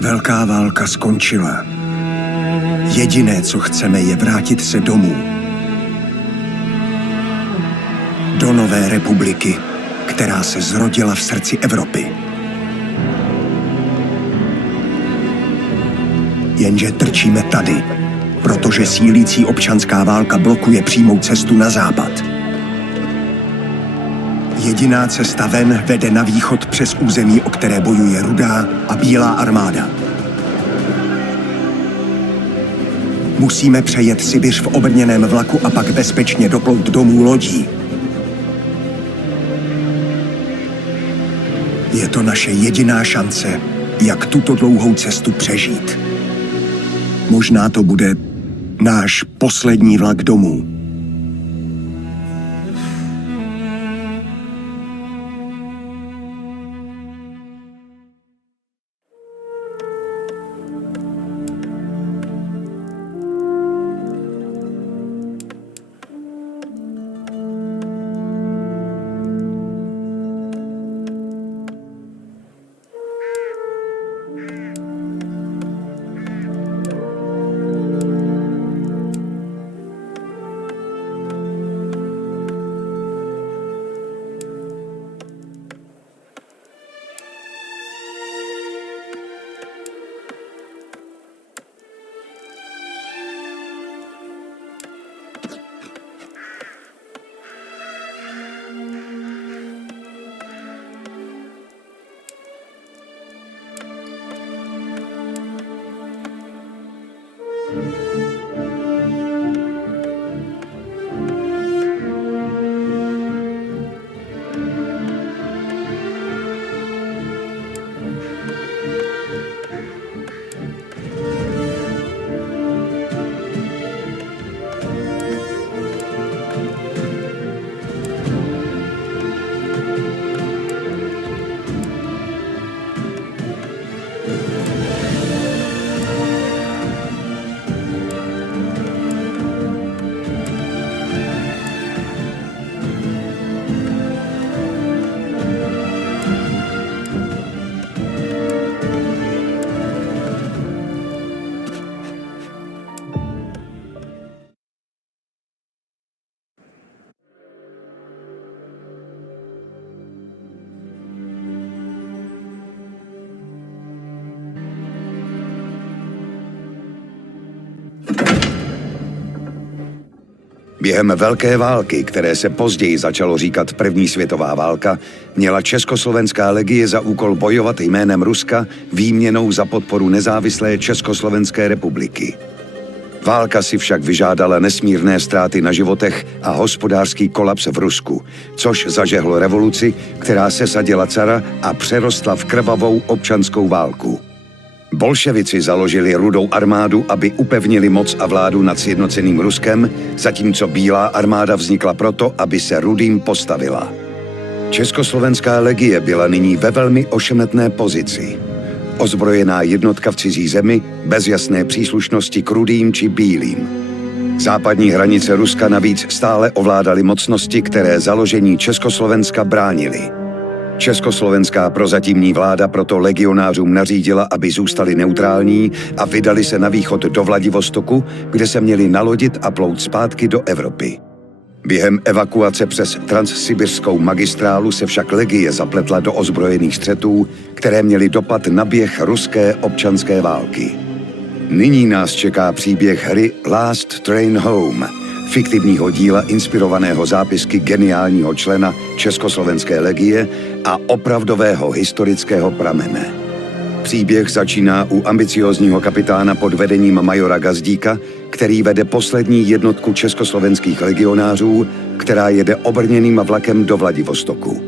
Velká válka skončila. Jediné, co chceme, je vrátit se domů. Do nové republiky, která se zrodila v srdci Evropy. Jenže trčíme tady, protože sílící občanská válka blokuje přímou cestu na západ. Jediná cesta ven vede na východ přes území, o které bojuje Rudá a Bílá armáda. Musíme přejet Sibiř v obrněném vlaku a pak bezpečně doplout domů lodí. Je to naše jediná šance, jak tuto dlouhou cestu přežít. Možná to bude náš poslední vlak domů. Během Velké války, které se později začalo říkat První světová válka, měla Československá legie za úkol bojovat jménem Ruska výměnou za podporu nezávislé Československé republiky. Válka si však vyžádala nesmírné ztráty na životech a hospodářský kolaps v Rusku, což zažehlo revoluci, která sesadila cara a přerostla v krvavou občanskou válku. Bolševici založili Rudou armádu, aby upevnili moc a vládu nad sjednoceným Ruskem, zatímco Bílá armáda vznikla proto, aby se Rudým postavila. Československá legie byla nyní ve velmi ošemetné pozici. Ozbrojená jednotka v cizí zemi, bez jasné příslušnosti k Rudým či Bílým. Západní hranice Ruska navíc stále ovládaly mocnosti, které založení Československa bránily. Československá prozatímní vláda proto legionářům nařídila, aby zůstali neutrální a vydali se na východ do Vladivostoku, kde se měli nalodit a plout zpátky do Evropy. Během evakuace přes transsibirskou magistrálu se však legie zapletla do ozbrojených střetů, které měly dopad na běh ruské občanské války. Nyní nás čeká příběh hry Last Train Home, fiktivního díla inspirovaného zápisky geniálního člena Československé legie a opravdového historického pramene. Příběh začíná u ambiciózního kapitána pod vedením majora Gazdíka, který vede poslední jednotku československých legionářů, která jede obrněným vlakem do Vladivostoku.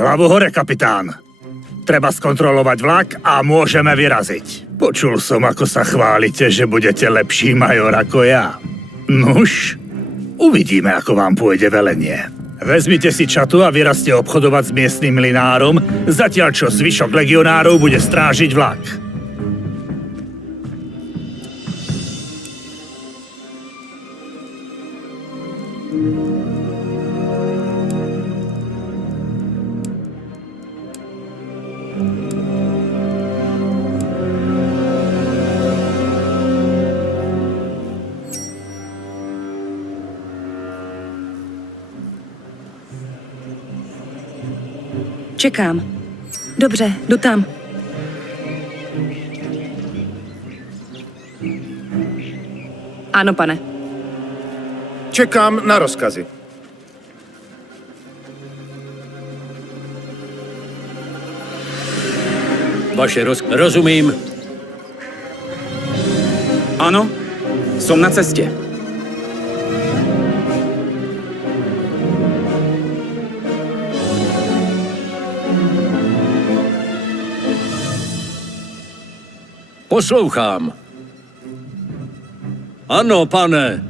Hlavu hore, kapitán. Treba skontrolovať vlak a môžeme vyraziť. Počul som, ako sa chválite, že budete lepší major ako ja. Nuž, uvidíme, ako vám pôjde velenie. Vezmite si čatu a vyrazte obchodovať s miestnym mlynárom, zatiaľ čo zvyšok legionárov bude strážiť vlak. Čekám. Dobře, jdu tam. Ano, pane. Čekám na rozkazy. Rozumím. Ano, som na ceste. Poslouchám. Ano, pane.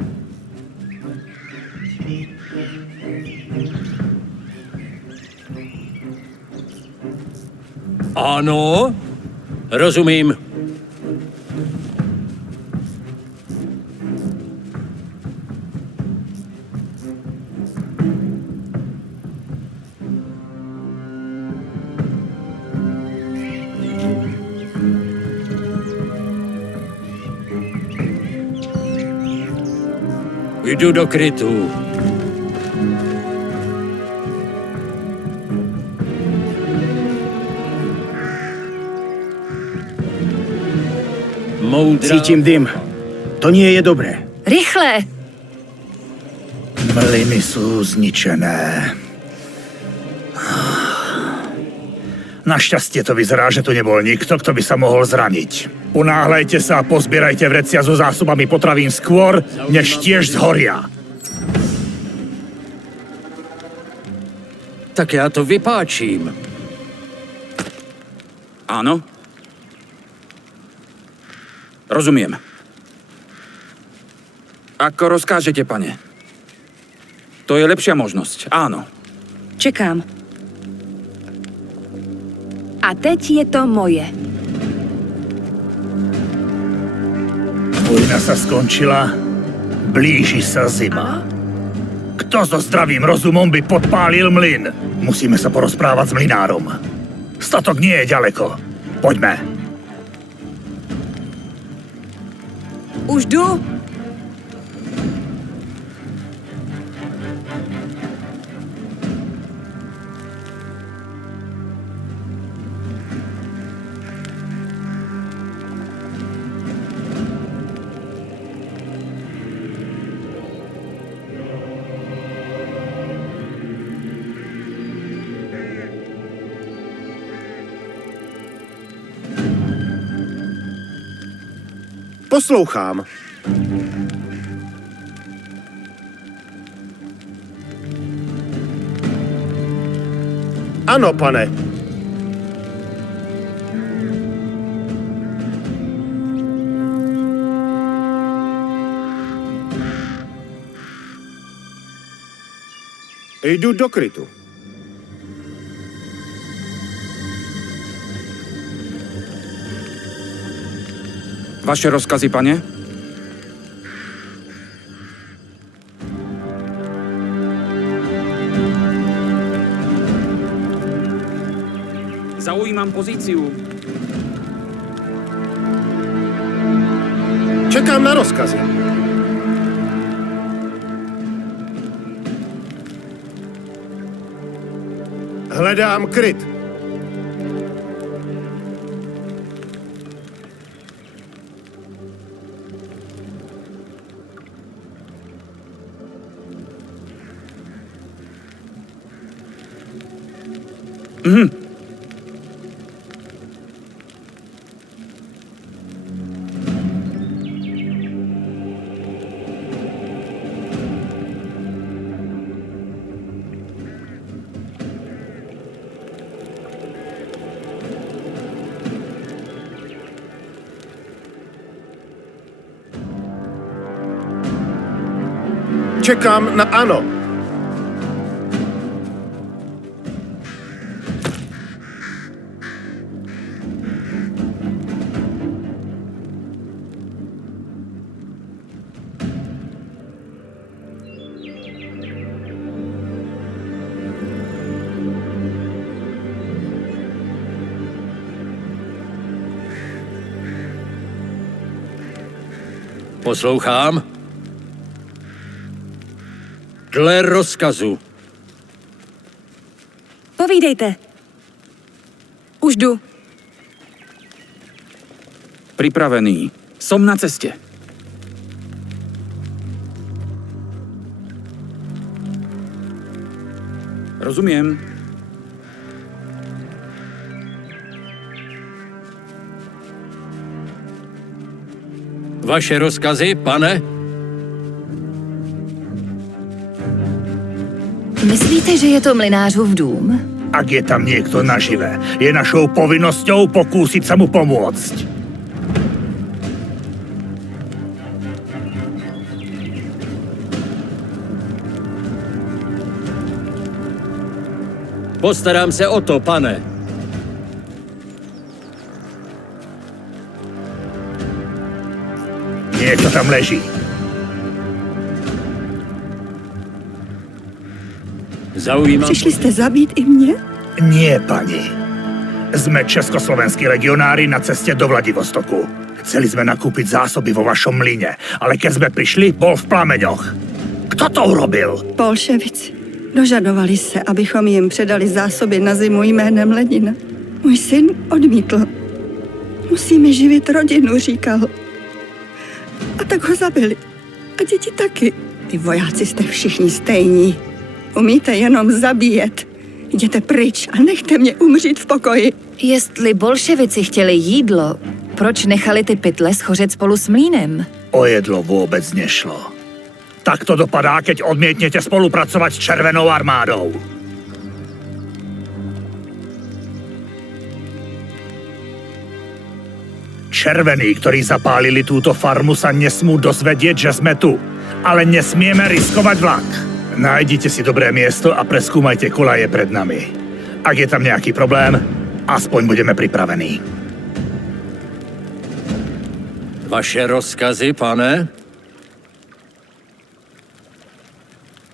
Ano, rozumím. Jdu do krytu. Moudrá. Cítím dym. To nie je dobré. Rychle! Mlyny sú zničené. Našťastie to vyzerá, že tu nebol nikto, kto by sa mohol zraniť. Unáhľajte sa a pozbierajte vrecia so zásobami potravín skôr, než tiež zhoria. Tak já to vypáčím. Áno? Rozumiem. Ako rozkážete, pane. To je lepšia možnosť, áno. Čekám. A teď je to moje. Vojna sa skončila, blíži sa zima. Kto so zdravým rozumom by podpálil mlyn? Musíme sa porozprávať s mlynárom. Statok nie je ďaleko. Poďme. Už jdu. Poslouchám. Ano, pane. Jdu do krytu. Vaše rozkazy, pane? Zaujímam pozíciu. Čekám na rozkazy. Hledám kryt. Čekám na ano. Poslouchám. Dle rozkazu. Povídejte. Už jdu. Pripravený. Som na ceste. Rozumiem. Vaše rozkazy, pane? Myslíte, že je to mlynářův dům? Ak je tam niekto nažive, je našou povinnosťou pokúsiť sa mu pomôcť. Postarám se o to, pane. Niekto tam leží. Zaujímám... Přišli jste zabít i mě? Nie, pani. Sme československí legionári na ceste do Vladivostoku. Chceli sme nakúpiť zásoby vo vašom mlyne, ale keď sme prišli, bol v plameňoch. Kto to urobil? Bolševici. Dožadovali se, abychom jim předali zásoby na zimu jménem Lenina. Můj syn odmítl. Musíme živit rodinu, říkal. A tak ho zabili. A děti taky. Ty vojáci jste všichni stejní. Umíte jenom zabíjet. Jděte pryč a nechte mě umřít v pokoji. Jestli bolševici chtěli jídlo, proč nechali ty pytle schořet spolu s mlýnem? O jedlo vôbec nešlo. Tak to dopadá, keď odmietnete spolupracovať s Červenou armádou. Červení, ktorí zapálili túto farmu, sa nesmú dozvedieť, že sme tu. Ale nesmieme riskovať vlak. Nájdite si dobré miesto a preskúmajte kolaje pred nami. Ak je tam nejaký problém, aspoň budeme pripravení. Vaše rozkazy, pane?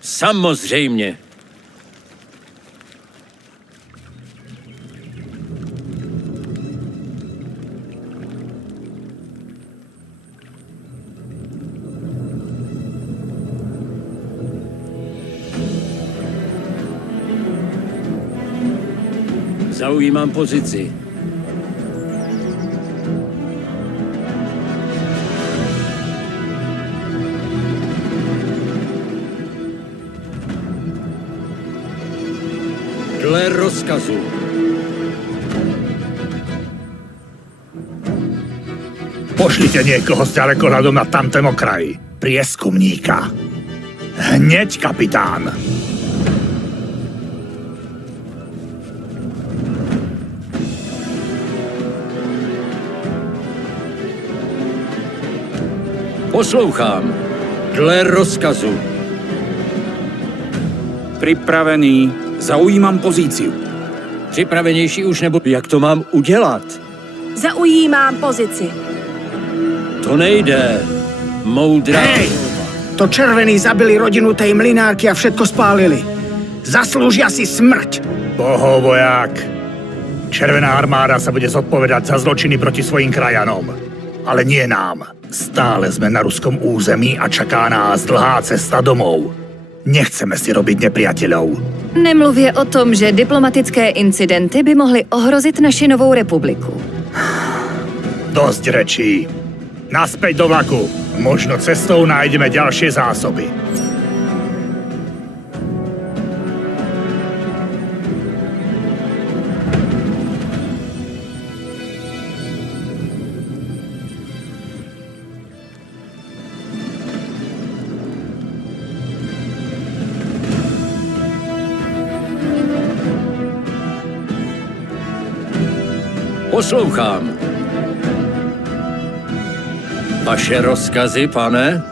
Samozřejmě. Zaujímám pozici. Dle rozkazu. Pošlite niekoho s ďalekohľadom na tamten okraj. Prieskumníka. Hneď, kapitán. Poslouchám. Dle rozkazu. Pripravený. Zaujímam pozíciu. Připravenější už nebo jak to mám udělat? Zaujímám pozici. To nejde. Moudrá. Hej! To červení zabili rodinu tej mlynárky a všetko spálili. Zaslúžia si smrť. Bohovoják. Červená armáda sa bude zodpovedať za zločiny proti svojim krajanom. Ale nie nám. Stále sme na ruskom území a čaká nás dlhá cesta domov. Nechceme si robiť nepriateľov. Nemluvě o tom, že diplomatické incidenty by mohly ohrozit naši novou republiku. Dosť rečí. Naspäť do vlaku. Možno cestou nájdeme ďalšie zásoby. Poslouchám. Vaše rozkazy, pane?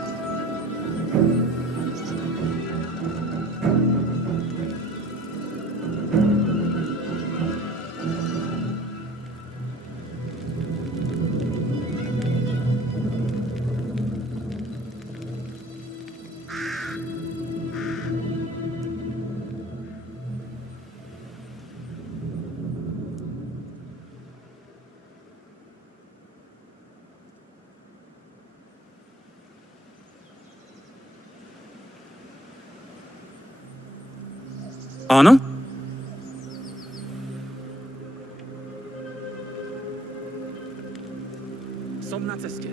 Áno? Som na ceste.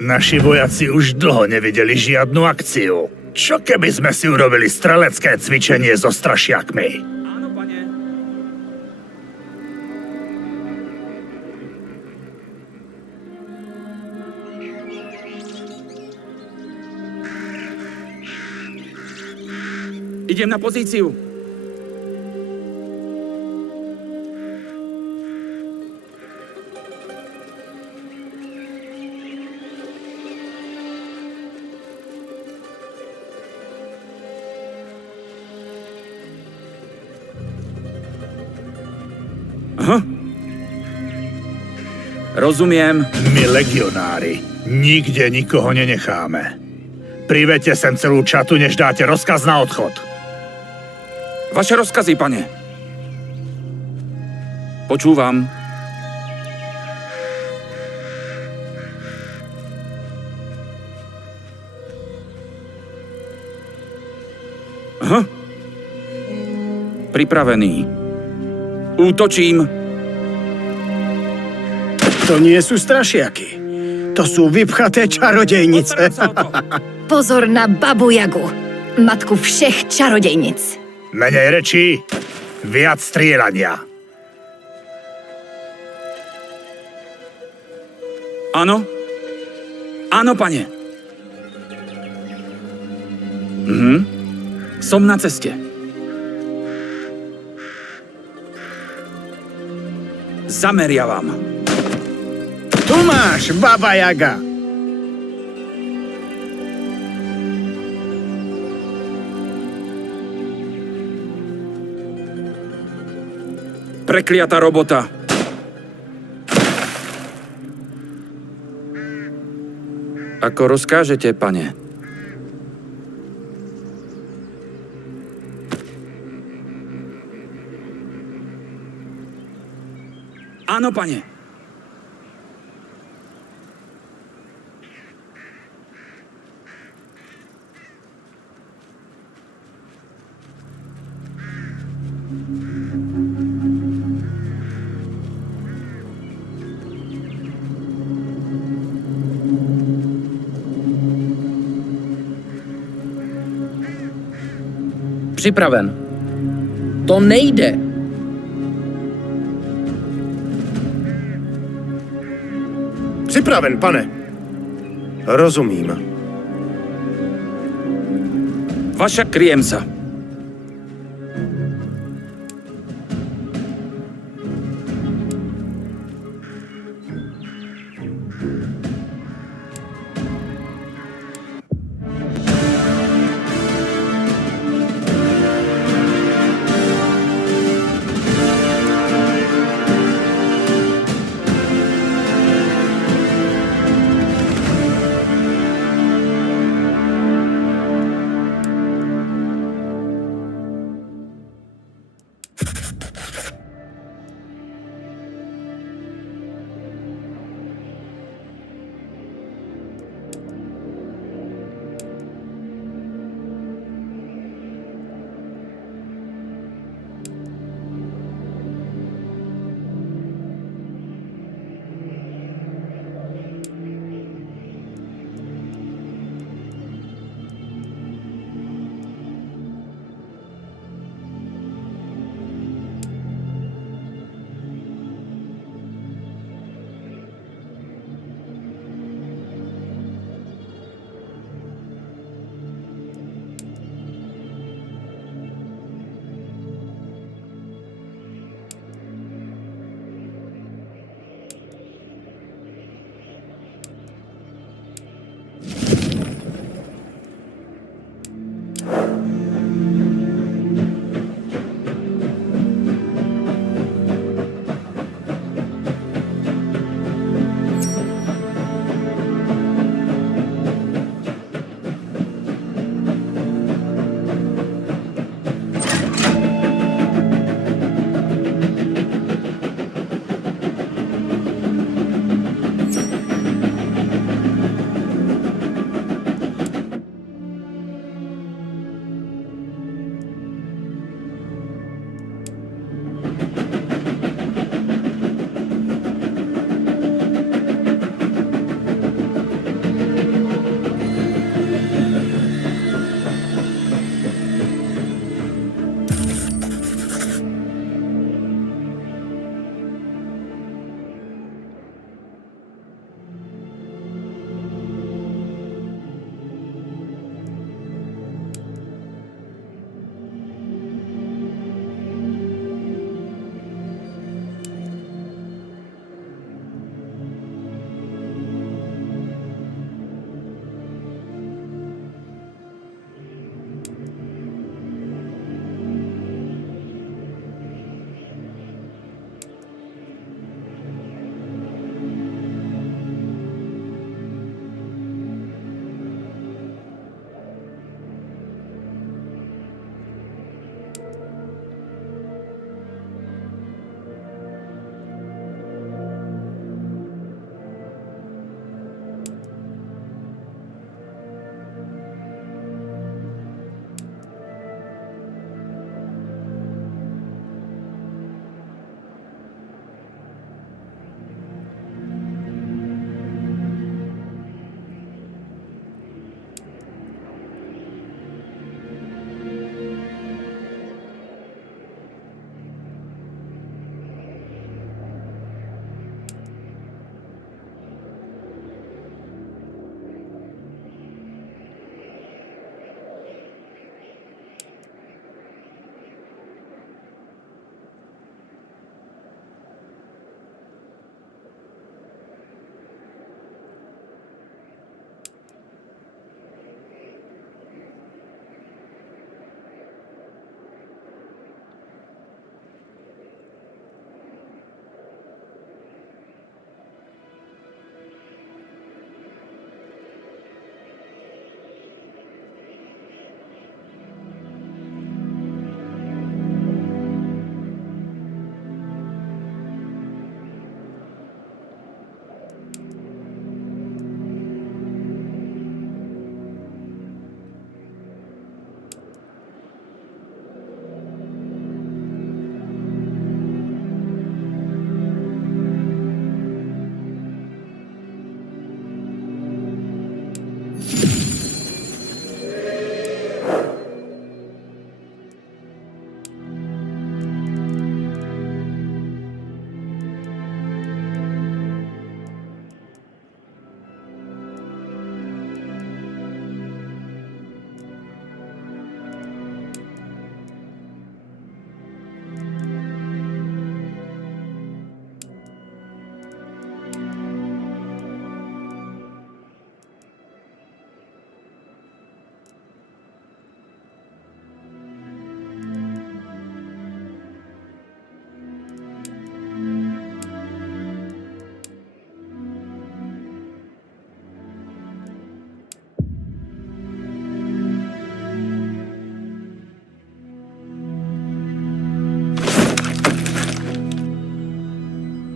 Naši vojaci už dlho nevideli žiadnu akciu. Čo keby sme si urobili strelecké cvičenie so strašiakmi? Áno, pane. Idem na pozíciu. Aha. Rozumiem. My legionári nikde nikoho nenecháme. Priveďte sem celú čatu, než dáte rozkaz na odchod. Vaše rozkazy, pane. Počúvam. Aha. Pripravený. Útočím. To nie sú strašiaky. To sú vypchaté čarodejnice. Postarám sa o to. Pozor na Babu Jagu, matku všech čarodejnic. Menej rečí, viac strieľania. Áno? Áno, pane. Som na ceste. Zameriavam. Tu máš, Baba Jaga. Prekliatá robota. Ako rozkážete, pane. Áno, pane. Připraven. To nejde. Připraven, pane. Rozumím. Vaša, kryjem sa.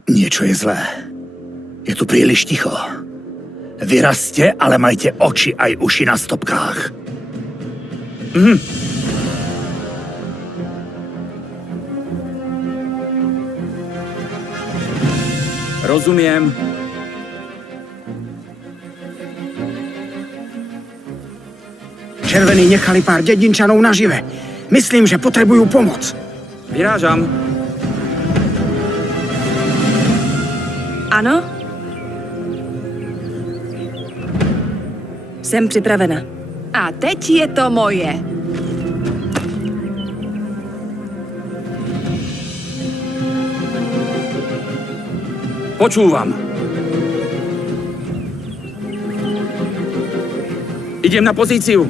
Niečo je zlé. Je tu príliš ticho. Vyrazte, ale majte oči aj uši na stopkách. Rozumiem. Červení nechali pár dedinčanov nažive. Myslím, že potrebujú pomoc. Vyrážam. Ano? Jsem připravena. A teď je to moje. Počúvam. Idem na pozíciu.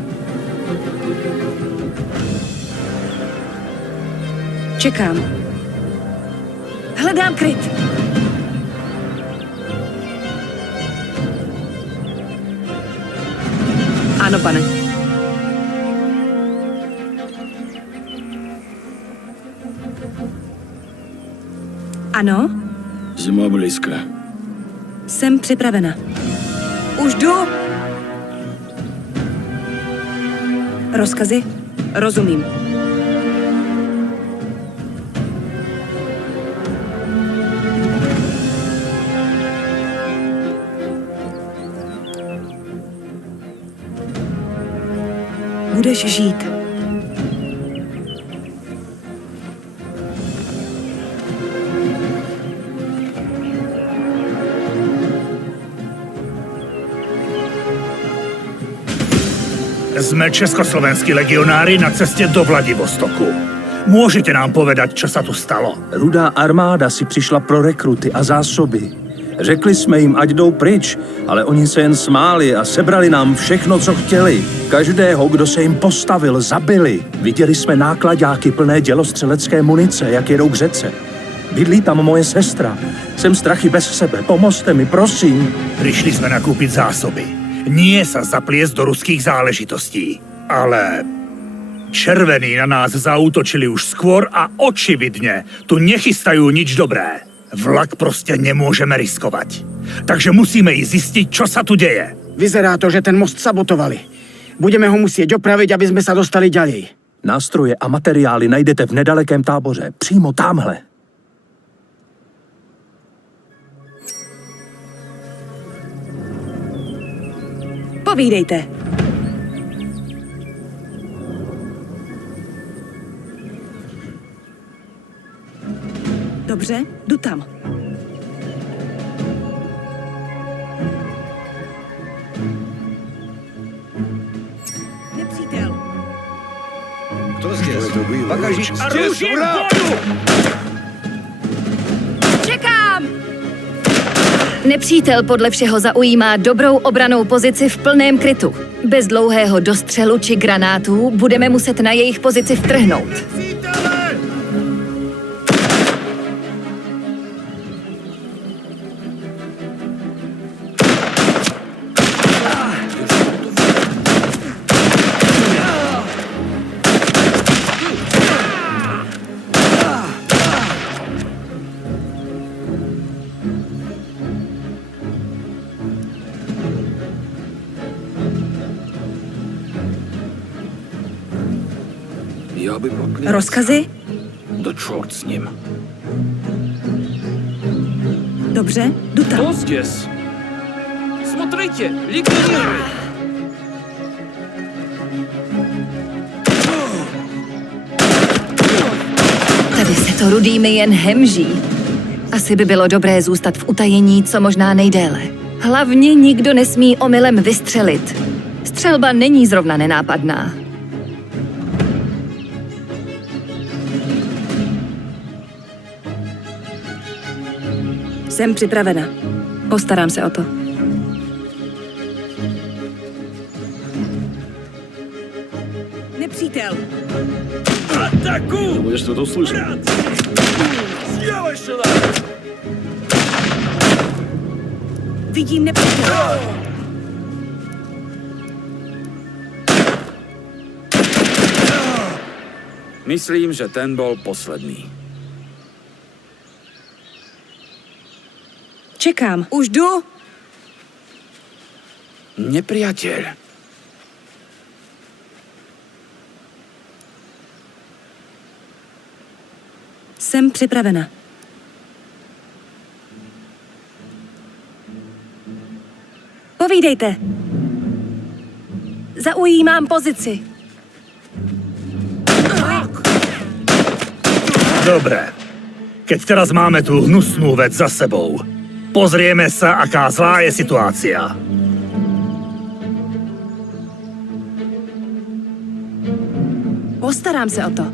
Čekám. Hledám kryt. Ano, pane. Ano? Zima blízká. Jsem připravena. Už jdu. Rozkazy? Rozumím. Budeš žít. Sme československí legionári na cestě do Vladivostoku. Môžete nám povedať, čo sa tu stalo? Rudá armáda si přišla pro rekruty a zásoby. Řekli jsme jim, ať jdou pryč, ale oni se jen smáli a sebrali nám všechno, co chtěli. Každého, kdo se jim postavil, zabili. Viděli jsme nákladáky plné dělostřelecké munice, jak jedou k řece. Bydlí tam moje sestra. Jsem strachy bez sebe. Pomozte mi, prosím. Prišli sme nakúpiť zásoby. Nie sa zapliesť do ruských záležitostí. Ale červení na nás zaútočili už skôr a očividne tu nechystajú nič dobré. Vlak prostě nemôžeme riskovať. Takže musíme ísť zistiť, čo sa tu deje. Vyzerá to, že ten most sabotovali. Budeme ho musieť opraviť, aby sme sa dostali ďalej. Nástroje a materiály najdete v nedalekém táboře. Přímo tamhle. Povídejte. Dobře, jdu tam. Nepřítel. Кто здесь? Покажи оружие в бою! Čekám! Nepřítel podle všeho zaujímá dobrou obranou pozici v plném krytu. Bez dlouhého dostřelu či granátů budeme muset na jejich pozici vtrhnout. Já by mohl... Rozkazy? Do čort s ním. Dobře, jdu tam. Кто здесь? Смотрите, легионеры! Tady se to rudými jen hemží. Asi by bylo dobré zůstat v utajení co možná nejdéle. Hlavně nikdo nesmí omylem vystřelit. Střelba není zrovna nenápadná. Jsem připravena. Postarám se o to. Nepřítel. Атаку! Будешь что-то услышать. Сделай сюда! Vidím nepřítele. Myslím, že ten bol posledný. Čekám. Už jdu? Nepriateľ. Jsem připravena. Povídejte. Zaujímám pozici. Dobre. Keď teraz máme tú hnusnú vec za sebou, pozrieme sa, aká zlá je situácia. Postarám se o to.